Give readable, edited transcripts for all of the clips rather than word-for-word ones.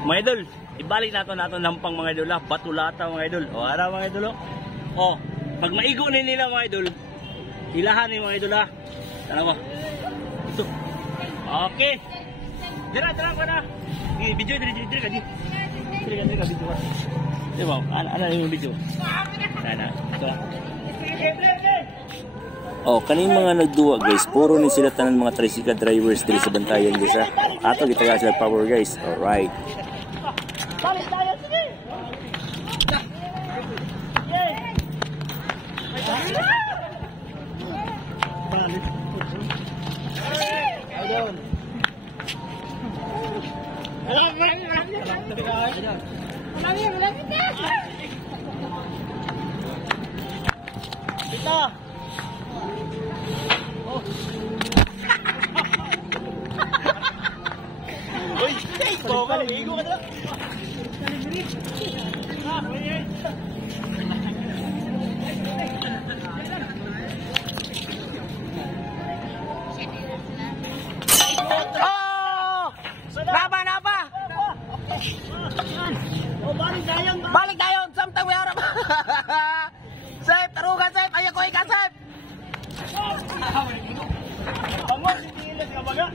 Mga idol, ibalik nato nampang mga idol ha. Batulata mga idol. O ara mga idol. O, pag maigo na nila mga idol, hilahan ni mga idol ha. Tara mo. Ito. Okay. Dira ka na. Video ka di. Dira ka video ka. Di ba? Ano yung video? Sana. Ito. Oh, kaning mga nagduwa guys, puro ni sila tanan mga tricycle drivers diri sa Bantayan guys ha. Ato gitaga sila power guys. Alright. Balik tayo sige. Balik. Ayun. Kita. Uy, igo ka na. Napa? Oh, Balik dayon, samtang may harap. Sep, tarugan Sep, ayo ko ikan Sep. Pangwa, hindi ilas ka baga.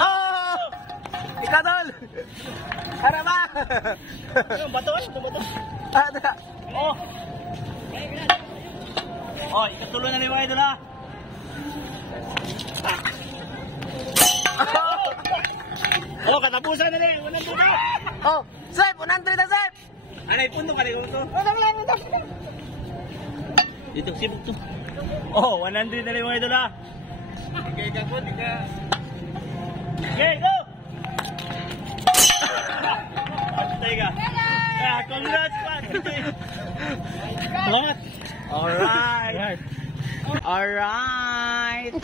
Oh! Ikadol. Harap ba? Yung bato. Ada. Oh. Oh, ikatulo na ni mga idol ha. Oh, katapusan na rin. Unang puno. Oh, Sep, 100 na Sep. Anay puno ka rin ito. Dito, sibuk to. Oh, 100 na rin mga idol ha. Okay, go! Teka. Congrats, Pat. Salamat. Alright.